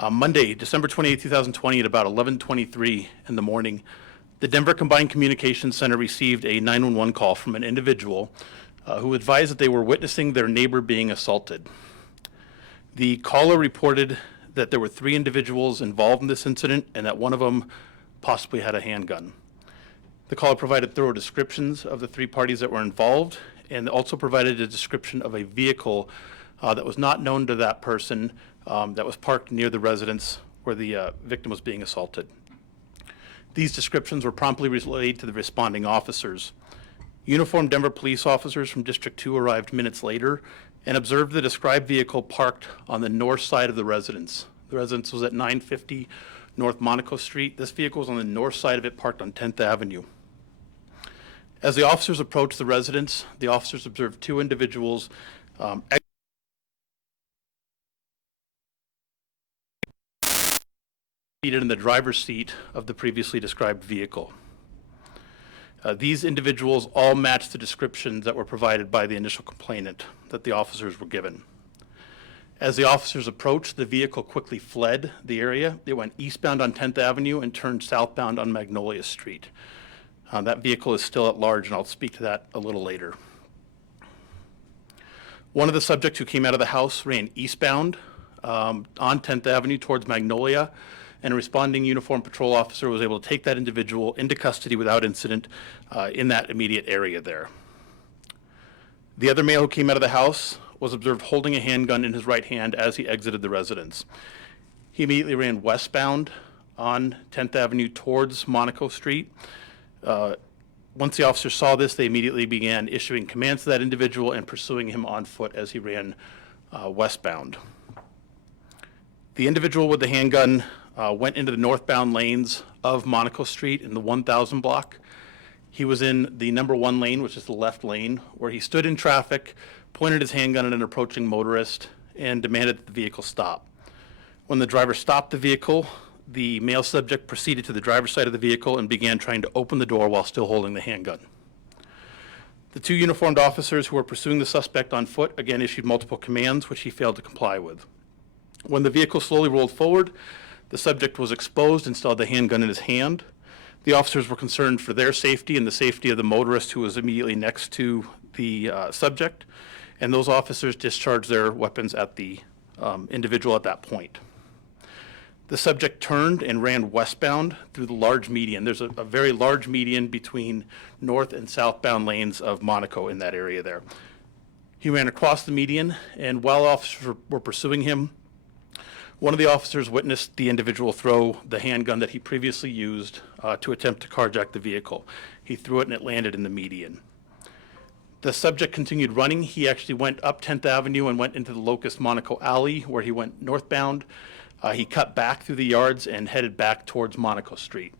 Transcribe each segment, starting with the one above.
Monday, December 28, 2020, at about 11:23 in the morning, the Denver Combined Communications Center received a 911 call from an individual who advised that they were witnessing their neighbor being assaulted. The caller reported that there were 3 individuals involved in this incident and that one of them possibly had a handgun. The caller provided thorough descriptions of the 3 parties that were involved and also provided a description of a vehicle that was not known to that person that was parked near the residence where the victim was being assaulted. These descriptions were promptly relayed to the responding officers. Uniformed Denver police officers from District 2 arrived minutes later and observed the described vehicle parked on the north side of the residence. The residence was at 950 North Monaco Street. This vehicle was on the north side of it, parked on 10th Avenue. As the officers approached the residence, the officers observed 2 individuals seated in the driver's seat of the previously described vehicle. These individuals all matched the descriptions that were provided by the initial complainant that the officers were given. As the officers approached, the vehicle quickly fled the area. It went eastbound on 10th Avenue and turned southbound on Magnolia Street. That vehicle is still at large, and I'll speak to that a little later. One of the subjects who came out of the house ran eastbound on 10th Avenue towards Magnolia, and a responding uniformed patrol officer was able to take that individual into custody without incident in that immediate area there. The other male who came out of the house was observed holding a handgun in his right hand as he exited the residence. He immediately ran westbound on 10th Avenue towards Monaco Street. Once the officers saw this, they immediately began issuing commands to that individual and pursuing him on foot as he ran westbound. The individual with the handgun went into the northbound lanes of Monaco Street in the 1000 block. He was in the number 1 lane, which is the left lane, where he stood in traffic, pointed his handgun at an approaching motorist, and demanded that the vehicle stop. When the driver stopped the vehicle, the male subject proceeded to the driver's side of the vehicle and began trying to open the door while still holding the handgun. The 2 uniformed officers who were pursuing the suspect on foot again issued multiple commands, which he failed to comply with. When the vehicle slowly rolled forward, the subject was exposed and still had the handgun in his hand. The officers were concerned for their safety and the safety of the motorist who was immediately next to the subject, and those officers discharged their weapons at the individual at that point. The subject turned and ran westbound through the large median. There's a very large median between north and southbound lanes of Monaco in that area there. He ran across the median, and while officers were pursuing him, one of the officers witnessed the individual throw the handgun that he previously used to attempt to carjack the vehicle. He threw it and it landed in the median. The subject continued running. He actually went up 10th Avenue and went into the Locust Monaco Alley where he went northbound. He cut back through the yards and headed back towards Monaco Street.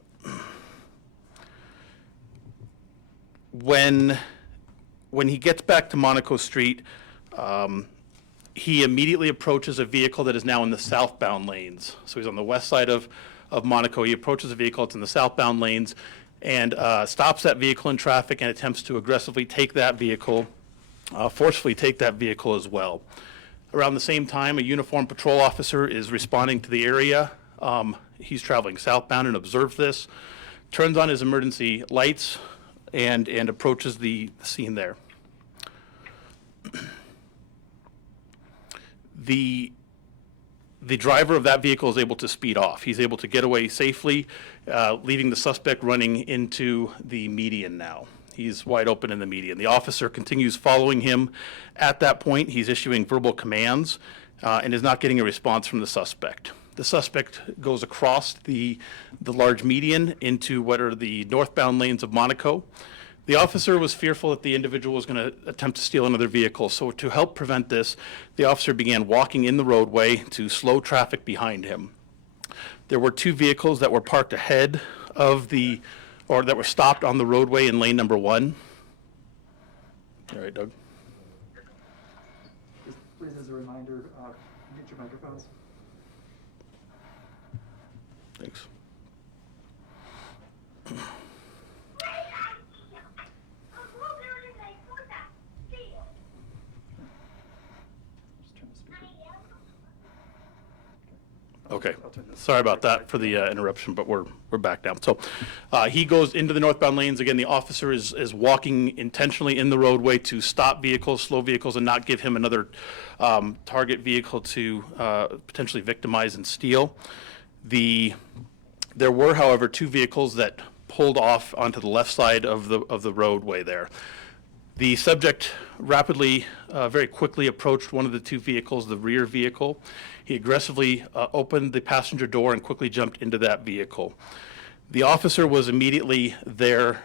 When he gets back to Monaco Street, he immediately approaches a vehicle that is now in the southbound lanes. So he's on the west side of Monaco. He approaches a vehicle that's in the southbound lanes and stops that vehicle in traffic and attempts to aggressively take that vehicle, forcefully take that vehicle as well. Around the same time, a uniformed patrol officer is responding to the area. He's traveling southbound and observes this, turns on his emergency lights, and approaches the scene there. The driver of that vehicle is able to speed off. He's able to get away safely, leaving the suspect running into the median now. He's wide open in the median. The officer continues following him. At that point, he's issuing verbal commands and is not getting a response from the suspect. The suspect goes across the large median into what are the northbound lanes of Monaco. The officer was fearful that the individual was going to attempt to steal another vehicle, so to help prevent this, the officer began walking in the roadway to slow traffic behind him. There were 2 vehicles that were parked ahead of or that were stopped on the roadway in lane number 1. All right, Doug. Just please, as a reminder, mute your microphones. Thanks. Okay, I'll turn this sorry about that back. for the interruption, but we're back now. So he goes into the northbound lanes. Again, the officer is walking intentionally in the roadway to stop vehicles, slow vehicles, and not give him another target vehicle to potentially victimize and steal. There were, however, two vehicles that pulled off onto the left side of the roadway there. The subject rapidly, very quickly approached one of the two vehicles, the rear vehicle. He aggressively opened the passenger door and quickly jumped into that vehicle. The officer was immediately there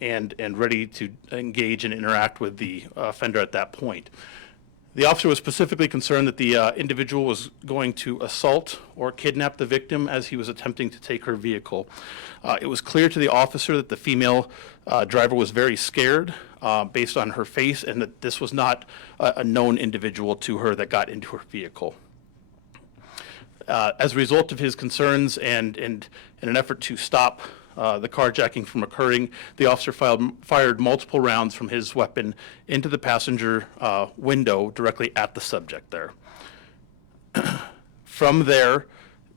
and ready to engage and interact with the offender at that point. The officer was specifically concerned that the individual was going to assault or kidnap the victim as he was attempting to take her vehicle. It was clear to the officer that the female driver was very scared based on her face, and that this was not a known individual to her that got into her vehicle. As a result of his concerns and in an effort to stop the carjacking from occurring, the officer fired multiple rounds from his weapon into the passenger window directly at the subject there. From there,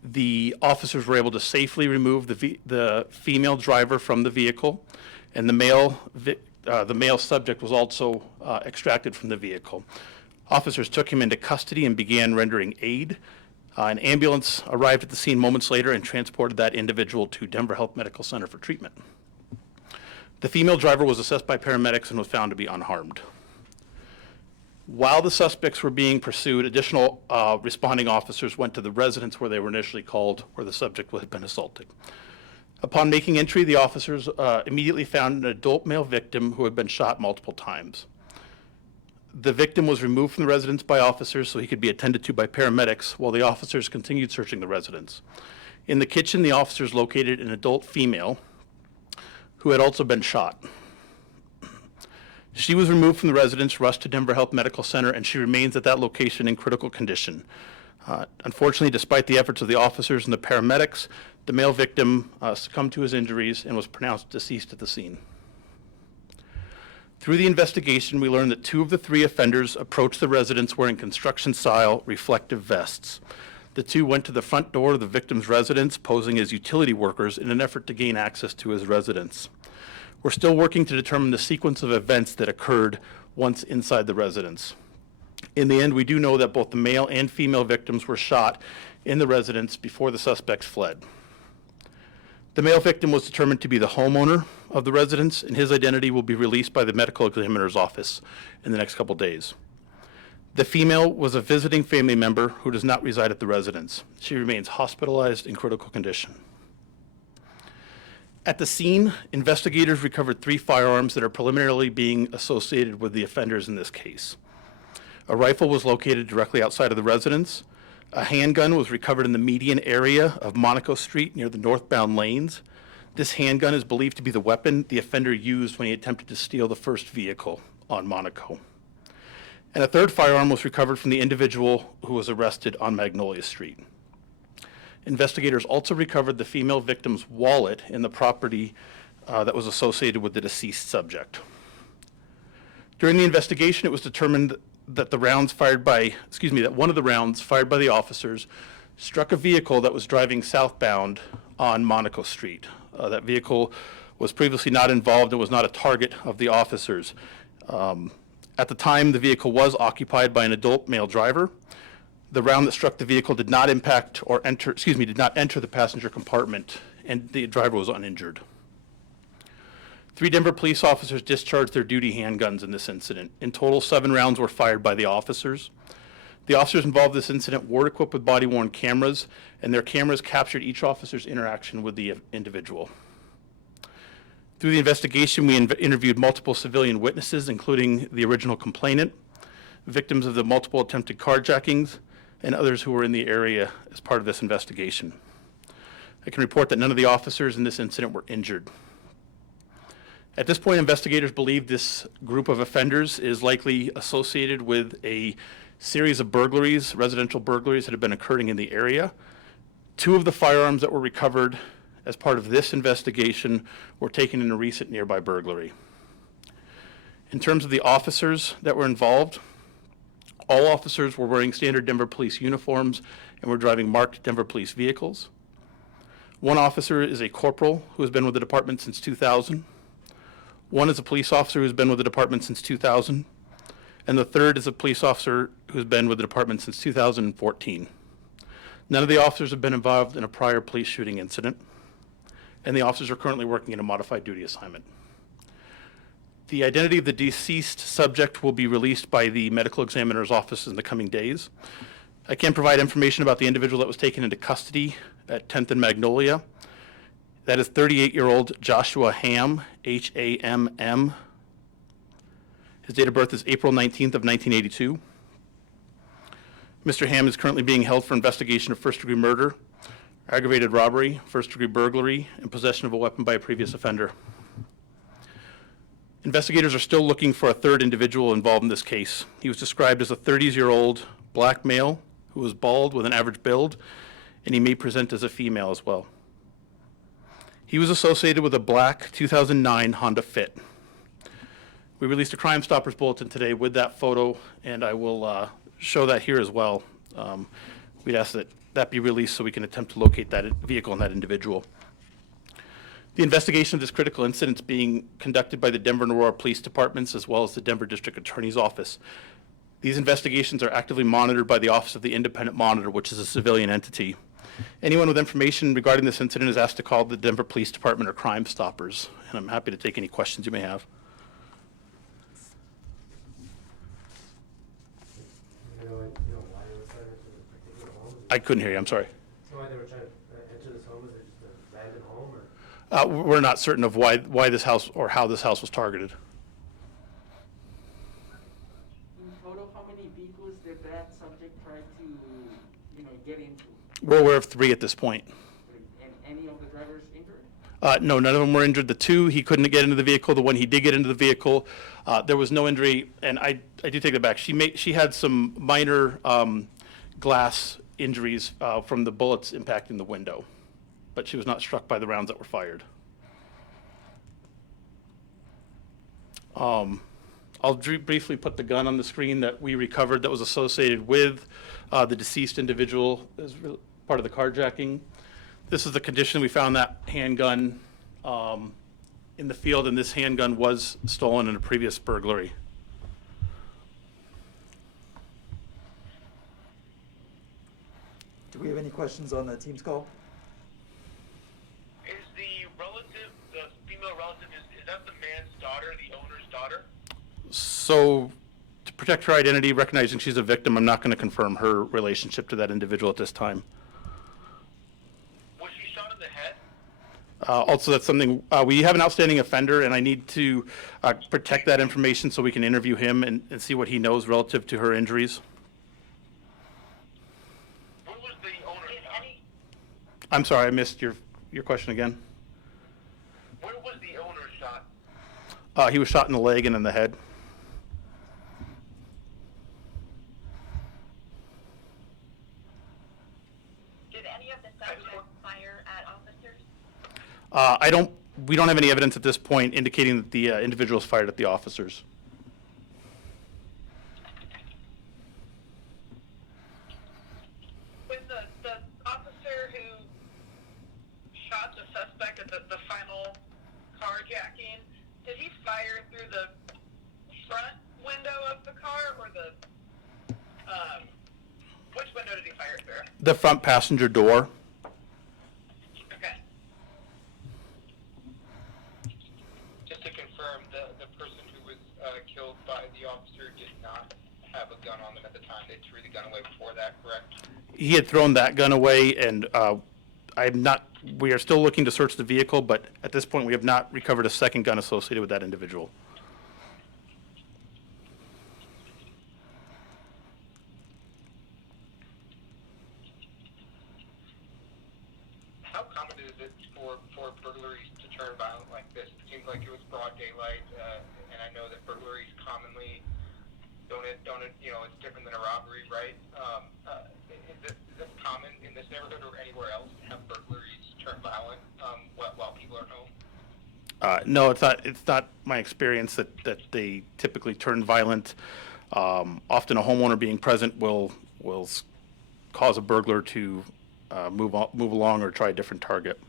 the officers were able to safely remove the female driver from the vehicle, and the male subject was also extracted from the vehicle. Officers took him into custody and began rendering aid. An ambulance arrived at the scene moments later and transported that individual to Denver Health Medical Center for treatment. The female driver was assessed by paramedics and was found to be unharmed. While the suspects were being pursued, additional responding officers went to the residence where they were initially called, where the subject had been assaulted. Upon making entry, the officers immediately found an adult male victim who had been shot multiple times. The victim was removed from the residence by officers so he could be attended to by paramedics while the officers continued searching the residence. In the kitchen, the officers located an adult female who had also been shot. She was removed from the residence, rushed to Denver Health Medical Center, and she remains at that location in critical condition. Unfortunately, despite the efforts of the officers and the paramedics, the male victim succumbed to his injuries and was pronounced deceased at the scene. Through the investigation, we learned that two of the three offenders approached the residence wearing construction-style reflective vests. The two went to the front door of the victim's residence, posing as utility workers in an effort to gain access to his residence. We're still working to determine the sequence of events that occurred once inside the residence. In the end, we do know that both the male and female victims were shot in the residence before the suspects fled. The male victim was determined to be the homeowner of the residence, and his identity will be released by the medical examiner's office in the next couple days. The female was a visiting family member who does not reside at the residence. She remains hospitalized in critical condition. At the scene, investigators recovered 3 firearms that are preliminarily being associated with the offenders in this case. A rifle was located directly outside of the residence. A handgun was recovered in the median area of Monaco Street near the northbound lanes. This handgun is believed to be the weapon the offender used when he attempted to steal the first vehicle on Monaco. And a third firearm was recovered from the individual who was arrested on Magnolia Street. Investigators also recovered the female victim's wallet in the property that was associated with the deceased subject. During the investigation, it was determined that one of the rounds fired by the officers struck a vehicle that was driving southbound on Monaco Street. That vehicle was previously not involved and was not a target of the officers. At the time, the vehicle was occupied by an adult male driver. The round that struck the vehicle did not enter the passenger compartment, and the driver was uninjured. 3 Denver police officers discharged their duty handguns in this incident. In total, 7 rounds were fired by the officers. The officers involved in this incident were equipped with body-worn cameras, and their cameras captured each officer's interaction with the individual. Through the investigation, we interviewed multiple civilian witnesses, including the original complainant, victims of the multiple attempted carjackings, and others who were in the area as part of this investigation. I can report that none of the officers in this incident were injured. At this point, investigators believe this group of offenders is likely associated with a series of burglaries, residential burglaries that have been occurring in the area. 2 of the firearms that were recovered as part of this investigation were taken in a recent nearby burglary. In terms of the officers that were involved, All officers were wearing standard Denver Police uniforms and were driving marked Denver Police vehicles. One officer is a corporal who has been with the department since 2000. One is a police officer who's been with the department since 2000. And the third is a police officer who's been with the department since 2014. None of the officers have been involved in a prior police shooting incident, and the officers are currently working in a modified duty assignment. The identity of the deceased subject will be released by the medical examiner's office in the coming days. I can provide information about the individual that was taken into custody at 10th and Magnolia. That is 38-year-old Joshua Hamm, Hamm. His date of birth is April 19th of 1982. Mr. Hamm is currently being held for investigation of first-degree murder, aggravated robbery, first-degree burglary, and possession of a weapon by a previous offender. Investigators are still looking for a third individual involved in this case. He was described as a 30-year-old black male who was bald with an average build, and he may present as a female as well. He was associated with a black 2009 Honda Fit. We released a Crime Stoppers bulletin today with that photo, and I will show that here as well. We'd ask that that be released so we can attempt to locate that vehicle and that individual. The investigation of this critical incident is being conducted by the Denver and Aurora Police Departments as well as the Denver District Attorney's Office. These investigations are actively monitored by the Office of the Independent Monitor, which is a civilian entity. Anyone with information regarding this incident is asked to call the Denver Police Department or Crime Stoppers, and I'm happy to take any questions you may have. I couldn't hear you, I'm sorry. So why they were trying to enter this home? Is it just a random home, or? We're not certain of why this house or how this house was targeted. In total, how many vehicles did that subject try to, get into? We're aware of 3 at this point. And any of the drivers injured? No, none of them were injured. The 2, he couldn't get into the vehicle. The one he did get into the vehicle, there was no injury. And I do take that back. She had some minor glass injuries from the bullets impacting the window, but she was not struck by the rounds that were fired. I'll briefly put the gun on the screen that we recovered that was associated with the deceased individual as part of the carjacking. This is the condition we found that handgun in the field, and this handgun was stolen in a previous burglary. Do we have any questions on the Teams call? Is the relative, the female relative, is that the man's daughter, the owner's daughter? So, to protect her identity, recognizing she's a victim, I'm not going to confirm her relationship to that individual at this time. Was she shot in the head? Also, that's something, we have an outstanding offender, and I need to protect that information so we can interview him and see what he knows relative to her injuries. Where was the owner shot? I'm sorry, I missed your question again. Where was the owner shot? He was shot in the leg and in the head. Did any of the subjects fire at officers? We don't have any evidence at this point indicating that the individuals fired at the officers. With the officer who shot the suspect at the final carjacking, did he fire through the front window of the car or the, which window did he fire through? The front passenger door. Okay. Just to confirm, the person who was killed by the officer did not have a gun on them at the time. They threw the gun away before that, correct? He had thrown that gun away, and we are still looking to search the vehicle, but at this point we have not recovered a second gun associated with that individual. How common is it for burglaries to turn violent like this? It seems like it was broad daylight, and I know that burglaries commonly don't it's different than a robbery, right? Is this common in this neighborhood or anywhere else to have burglaries turn violent while people are home? No, it's not my experience that they typically turn violent Often a homeowner being present will cause a burglar to move along or try a different target.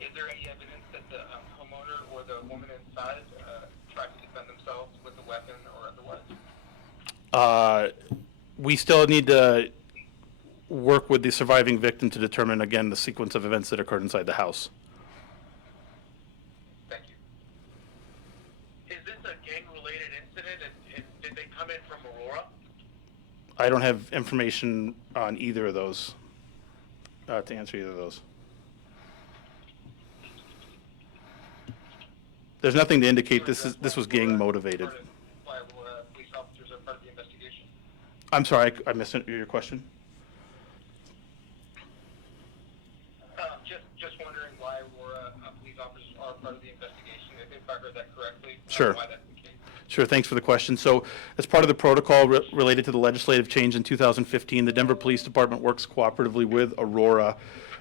Is there any evidence that the homeowner or the woman inside tried to defend themselves with a weapon or otherwise? We still need to work with the surviving victim to determine, again, the sequence of events that occurred inside the house. Thank you. Is this a gang-related incident, and did they come in from Aurora? I don't have information on either of those, to answer either of those. There's nothing to indicate this was gang motivated. Why police officers are part of the investigation? I'm sorry, I missed your question. Just wondering why Aurora police officers are part of the investigation, if I heard that correctly. Sure. Why that's the case. Sure, thanks for the question. So as part of the protocol related to the legislative change in 2015, the Denver Police Department works cooperatively with Aurora.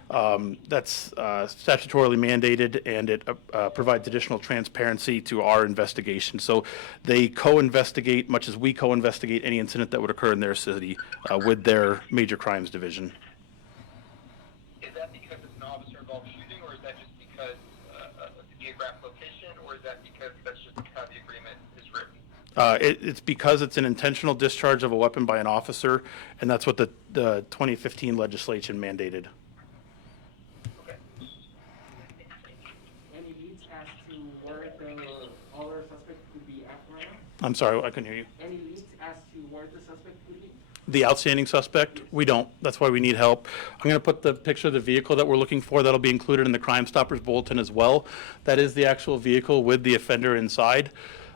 That's statutorily mandated, and it provides additional transparency to our investigation. So they co-investigate, much as we co-investigate any incident that would occur in their city with their major crimes division. Is that because it's an officer-involved shooting, or is that just because of the geographic location, or is that because that's just how the agreement is written? It's because it's an intentional discharge of a weapon by an officer, and that's what the 2015 legislation mandated. Okay. Any leads as to where the other suspect could be at right now? I'm sorry, I couldn't hear you. Any leads as to where the suspect could be? The outstanding suspect? We don't. That's why we need help. I'm going to put the picture of the vehicle that we're looking for. That'll be included in the Crime Stoppers bulletin as well. That is the actual vehicle with the offender inside.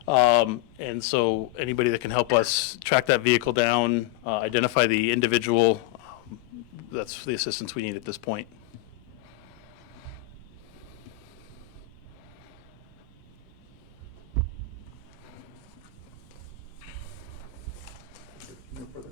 And so anybody that can help us track that vehicle down, identify the individual, that's the assistance we need at this point. No further